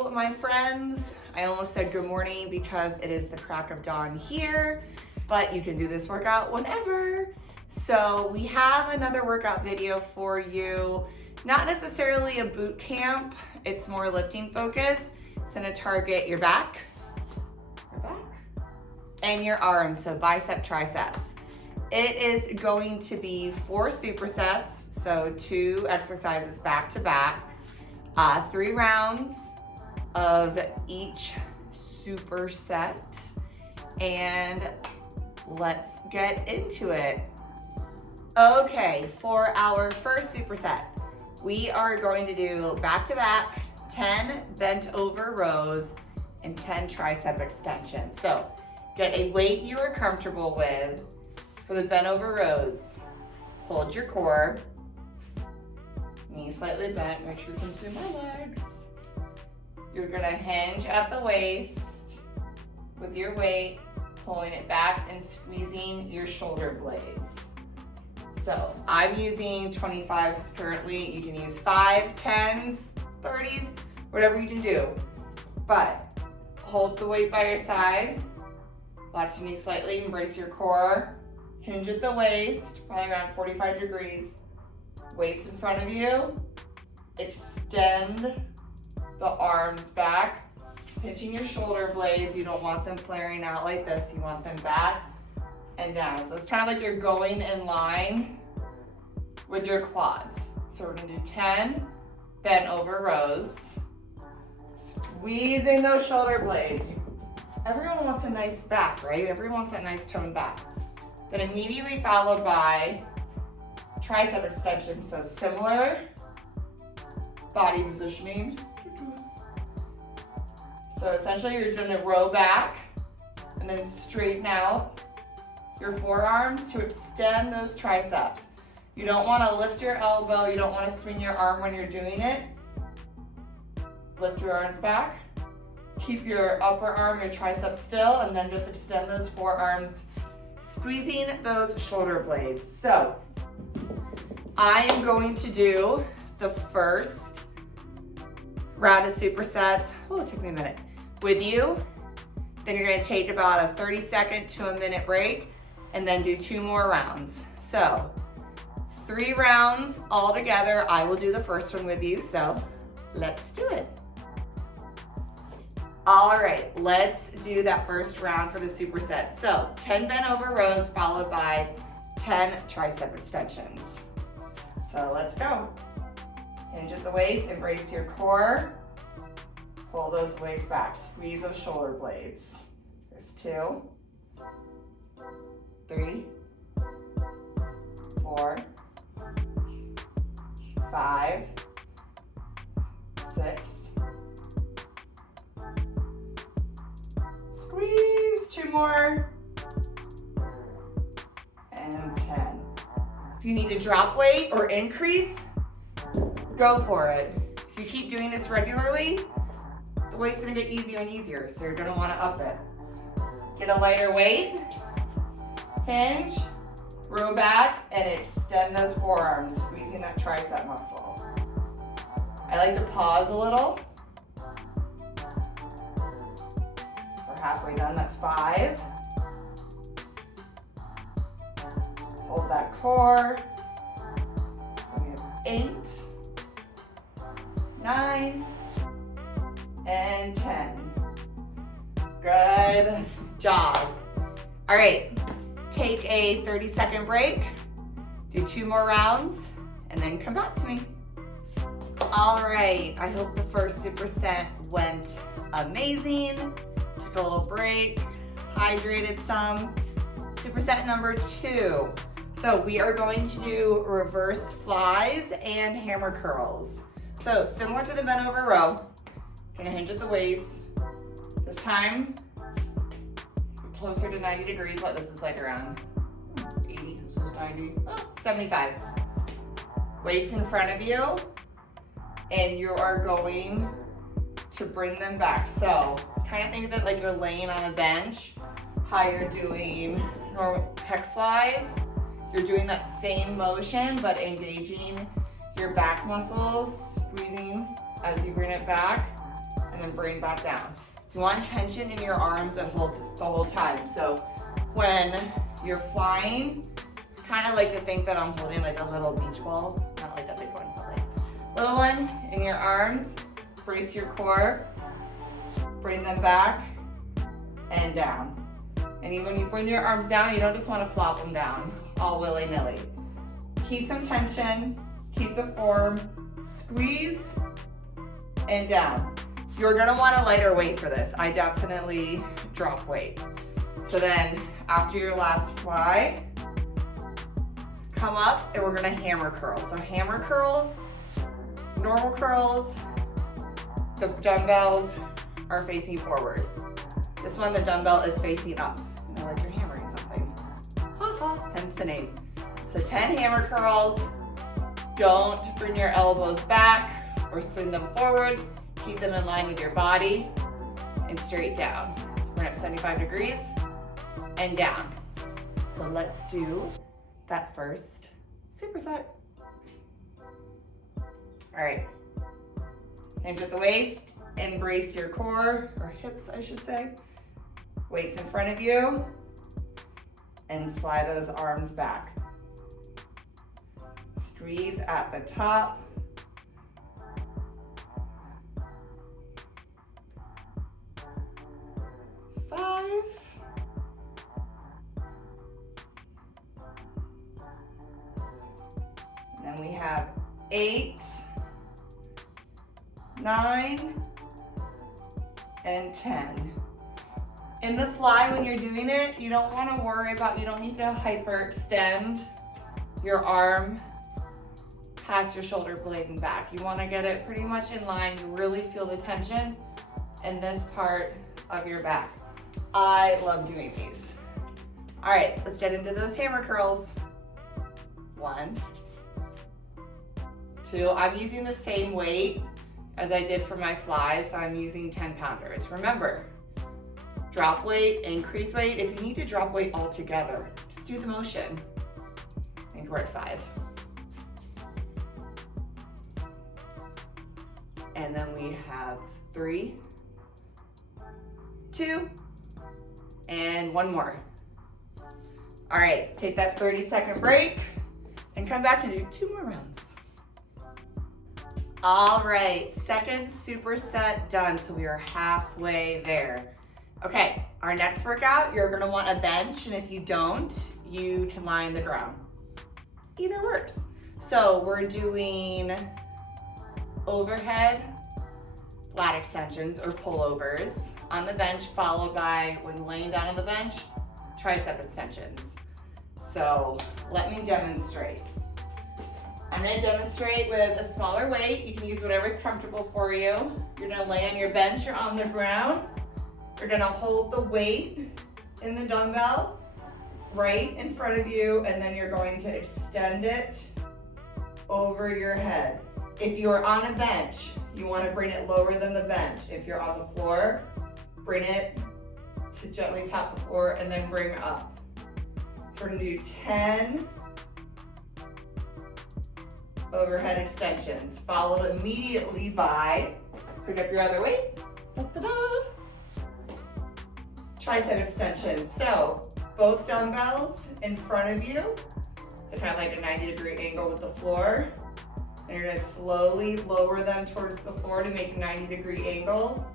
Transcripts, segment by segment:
Hello, my friends. I almost said good morning because it is the crack of dawn here, but you can do this workout whenever. So we have another workout video for you. Not necessarily a boot camp, it's more lifting focused. It's gonna target your back, and your arms, so biceps, triceps. It is going to be 4 supersets, so 2 exercises back to back, 3 rounds of each superset, and let's get into it. Okay, for our first superset, we are going to do back to back 10 bent over rows and 10 tricep extensions. So get a weight you are comfortable with. For the bent over rows, hold your core, knees slightly bent, make sure you can see my legs. You're gonna hinge at the waist with your weight, pulling it back and squeezing your shoulder blades. So I'm using 25s currently. You can use 5, 10s, 30s, whatever you can do. But hold the weight by your side, flex your knees slightly, embrace your core, hinge at the waist, probably around 45 degrees. Waist in front of you, extend the arms back, pinching your shoulder blades. You don't want them flaring out like this. You want them back and down. So it's kind of like you're going in line with your quads. So we're gonna do 10 bent over rows, squeezing those shoulder blades. Everyone wants a nice back, right? Everyone wants that nice toned back. Then immediately followed by tricep extensions, so similar body positioning. So essentially you're gonna row back and then straighten out your forearms to extend those triceps. You don't wanna lift your elbow, you don't wanna swing your arm when you're doing it. Lift your arms back, keep your upper arm, your tricep still, and then just extend those forearms, squeezing those shoulder blades. So I am going to do the first round of supersets. Oh, it took me a minute. With you. Then you're gonna take about a 30-second to a minute break and then do 2 more rounds. So 3 rounds all together. I will do the first one with you, so let's do it. All right, let's do that first round for the superset. So 10 bent over rows followed by 10 tricep extensions. So let's go. Hinge at the waist, embrace your core. Pull those weights back, squeeze those shoulder blades. There's 2, 3, 4, 5, 6, squeeze, 2 more, and 10. If you need to drop weight or increase, go for it. If you keep doing this regularly, the weight's gonna get easier and easier, so you're gonna wanna up it. Get a lighter weight, hinge, row back, and extend those forearms, squeezing that tricep muscle. I like to pause a little. We're halfway done, that's 5. Hold that core. We have 8, 9, and 10. Good job. All right, take a 30-second break, do 2 more rounds, and then come back to me. All right, I hope the first superset went amazing. Took a little break, hydrated some. Superset number 2. So we are going to do reverse flies and hammer curls. So similar to the bent over row, gonna hinge at the waist. This time, closer to 90 degrees. What this is like around 80, this is 90, 75. Weights in front of you, and you are going to bring them back. So kind of think of it like you're laying on a bench, how you're doing normal pec flies. You're doing that same motion, but engaging your back muscles, squeezing as you bring it back, and then bring back down. You want tension in your arms the whole time. So when you're flying, kind of like to think that I'm holding like a little beach ball, not like a big one, but like little one in your arms. Brace your core, bring them back and down. And even when you bring your arms down, you don't just want to flop them down all willy-nilly. Keep some tension, keep the form, squeeze and down. You're gonna want a lighter weight for this. I definitely drop weight. So then after your last fly, come up and we're gonna hammer curl. So hammer curls, normal curls, the dumbbells are facing forward. This one, the dumbbell is facing up. You know, like you're hammering something. Hence the name. So 10 hammer curls. Don't bring your elbows back or swing them forward. Keep them in line with your body and straight down. So bring up 75 degrees and down. So let's do that first superset. All right. Hinge at the waist, embrace your core, or hips I should say. Weights in front of you, and fly those arms back. Squeeze at the top. Five. And then we have 8, 9, and 10. In the fly, when you're doing it, you don't want to worry about, you don't need to hyperextend your arm past your shoulder blade and back. You want to get it pretty much in line. You really feel the tension in this part of your back. I love doing these. All right, let's get into those hammer curls. 1, 2, I'm using the same weight as I did for my flies, so I'm using 10 pounders. Remember, drop weight, increase weight. If you need to drop weight altogether, just do the motion. I think we're at 5. And then we have 3, 2, and 1 more. All right, take that 30-second break and come back and do 2 more rounds. All right, second superset done, so we are halfway there. Okay, our next workout, you're gonna want a bench, and if you don't, you can lie on the ground. Either works. So we're doing overhead lat extensions or pullovers on the bench, followed by, when laying down on the bench, tricep extensions. So let me demonstrate. I'm gonna demonstrate with a smaller weight. You can use whatever's comfortable for you. You're gonna lay on your bench or on the ground. You're gonna hold the weight in the dumbbell right in front of you, and then you're going to extend it over your head. If you're on a bench, you wanna bring it lower than the bench. If you're on the floor, bring it to gently tap the floor and then bring it up. So we're gonna do 10 overhead extensions, followed immediately by, pick up your other weight, da-da-da, tricep extensions. So both dumbbells in front of you, so kind of like a 90-degree angle with the floor. And you're gonna slowly lower them towards the floor to make a 90-degree angle.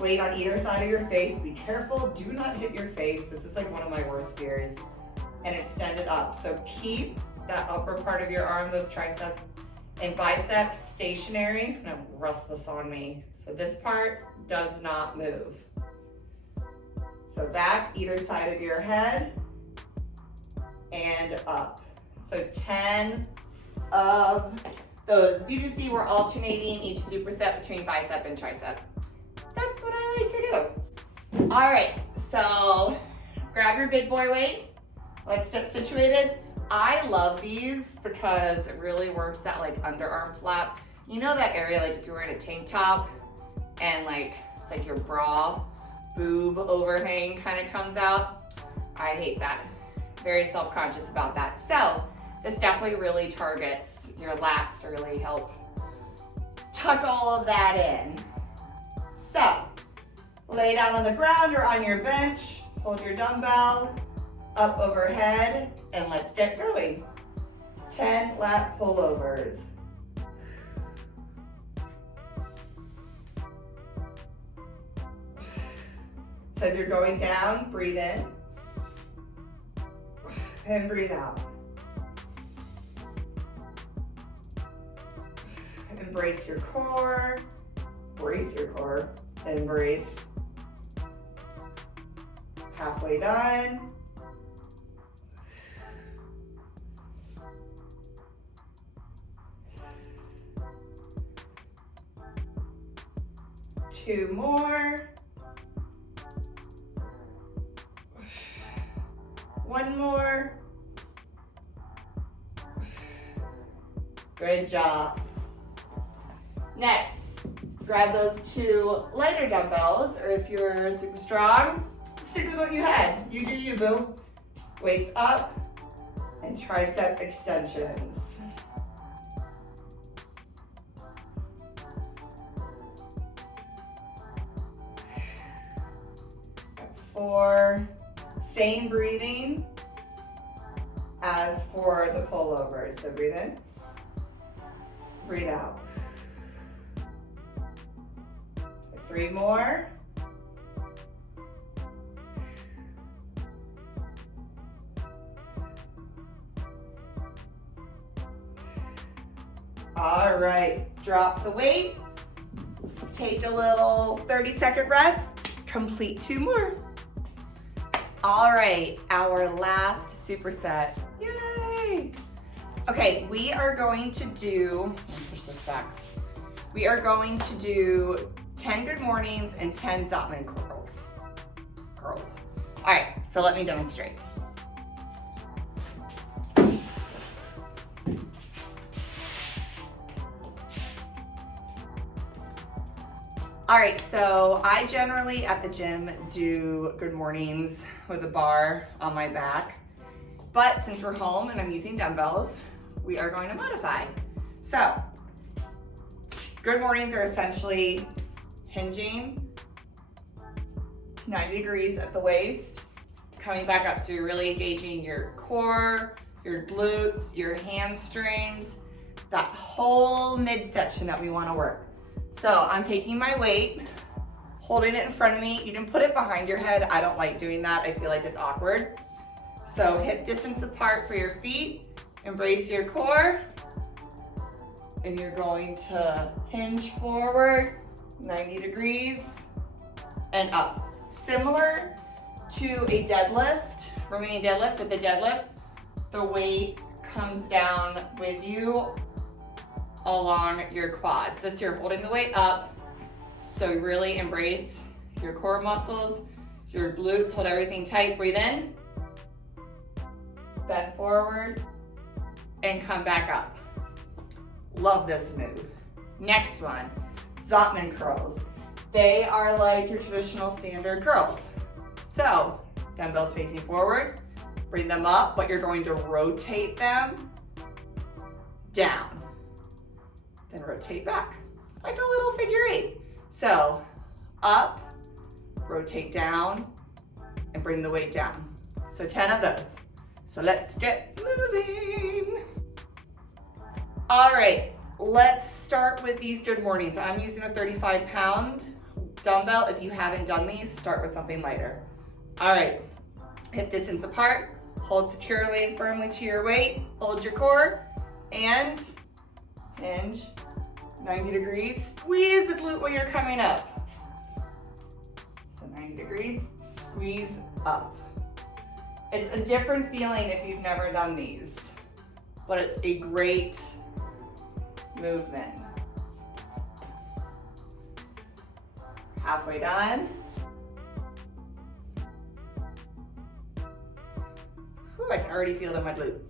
Weight on either side of your face. Be careful, do not hit your face. This is like one of my worst fears. And extend it up. So keep that upper part of your arm, those triceps and biceps stationary. I'm gonna rest this on me. So this part does not move. So back, either side of your head, and up. So 10 of those. As you can see, we're alternating each superset between bicep and tricep. That's what I like to do. All right, so grab your big boy weight. Let's get situated. I love these because it really works that like underarm flap. You know that area, like if you were in a tank top and like, it's like your bra, boob overhang kind of comes out. I hate that. Very self-conscious about that. So this definitely really targets your lats to really help tuck all of that in. So lay down on the ground or on your bench, hold your dumbbell up overhead, and let's get going. 10 lat pullovers. So as you're going down, breathe in and breathe out. Embrace your core, brace your core, embrace. Halfway done. Two more. One more. Good job. Next, grab those two lighter dumbbells, or if you're super strong, stick with what you had. You do you, boo. Weights up and tricep extensions. For same breathing as for the pullovers. So breathe in, breathe out. 3 more. All right, drop the weight. Take a little 30-second rest. Complete 2 more. All right, our last superset. Yay! Okay, we are going to do, let me push this back. We are going to do 10 good mornings and 10 Zotman curls. All right, so let me demonstrate. All right, so I generally at the gym do good mornings with a bar on my back, but since we're home and I'm using dumbbells, we are going to modify. So, good mornings are essentially hinging to 90 degrees at the waist, coming back up, so you're really engaging your core, your glutes, your hamstrings, that whole midsection that we want to work. So I'm taking my weight, holding it in front of me. You can put it behind your head. I don't like doing that. I feel like it's awkward. So hip distance apart for your feet. Embrace your core. And you're going to hinge forward 90 degrees and up. Similar to a deadlift, Romanian deadlift. With the deadlift, the weight comes down with you along your quads. This you're holding the weight up, so really embrace your core muscles, your glutes, hold everything tight. Breathe in, bend forward, and come back up. Love this move. Next one, Zotman curls. They are like your traditional standard curls. So, dumbbells facing forward, bring them up, but you're going to rotate them down. Then rotate back, like a little figure 8. So up, rotate down, and bring the weight down. So 10 of those. So let's get moving. All right, let's start with these good mornings. I'm using a 35-pound dumbbell. If you haven't done these, start with something lighter. All right, hip distance apart, hold securely and firmly to your weight, hold your core, and hinge 90 degrees. Squeeze the glute when you're coming up. So 90 degrees, squeeze up. It's a different feeling if you've never done these, but it's a great movement. Halfway done. Whew, I can already feel it in my glutes.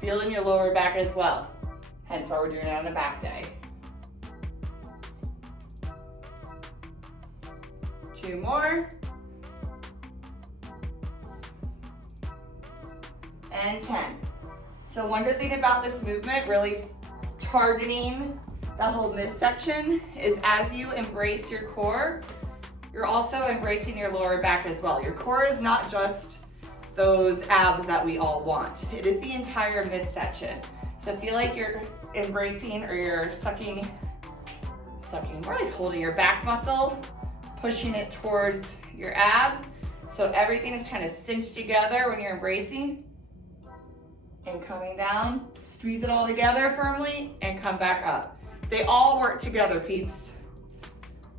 Feel in your lower back as well. Hence why we're doing it on a back day. 2 more. And 10. So one good thing about this movement, really targeting that whole midsection is as you embrace your core, you're also embracing your lower back as well. Your core is not just those abs that we all want. It is the entire midsection. So feel like you're embracing or you're sucking, more like holding your back muscle, pushing it towards your abs. So everything is kind of cinched together when you're embracing and coming down. Squeeze it all together firmly and come back up. They all work together, peeps.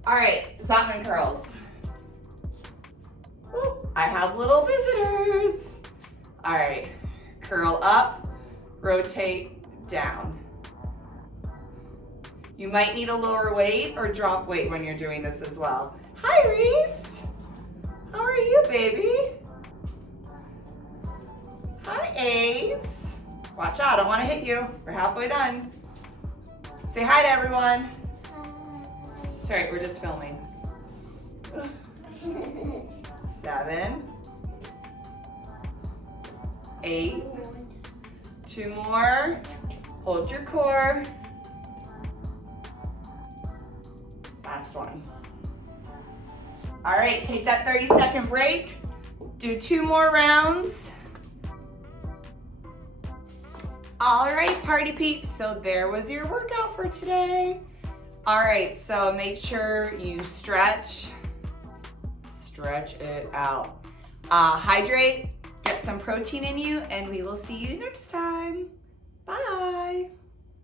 All right, Zotman curls. Woo, I have little visitors. All right, curl up, rotate down. You might need a lower weight or drop weight when you're doing this as well. Hi, Reese. How are you, baby? Hi, Aves. Watch out, I don't want to hit you. We're halfway done. Say hi to everyone. It's all right, we're just filming. 7, 8, 2 more. Hold your core. Last one. All right, take that 30-second break. Do 2 more rounds. All right, party peeps, so there was your workout for today. All right, so make sure you stretch it out. Hydrate, get some protein in you, and we will see you next time. Bye.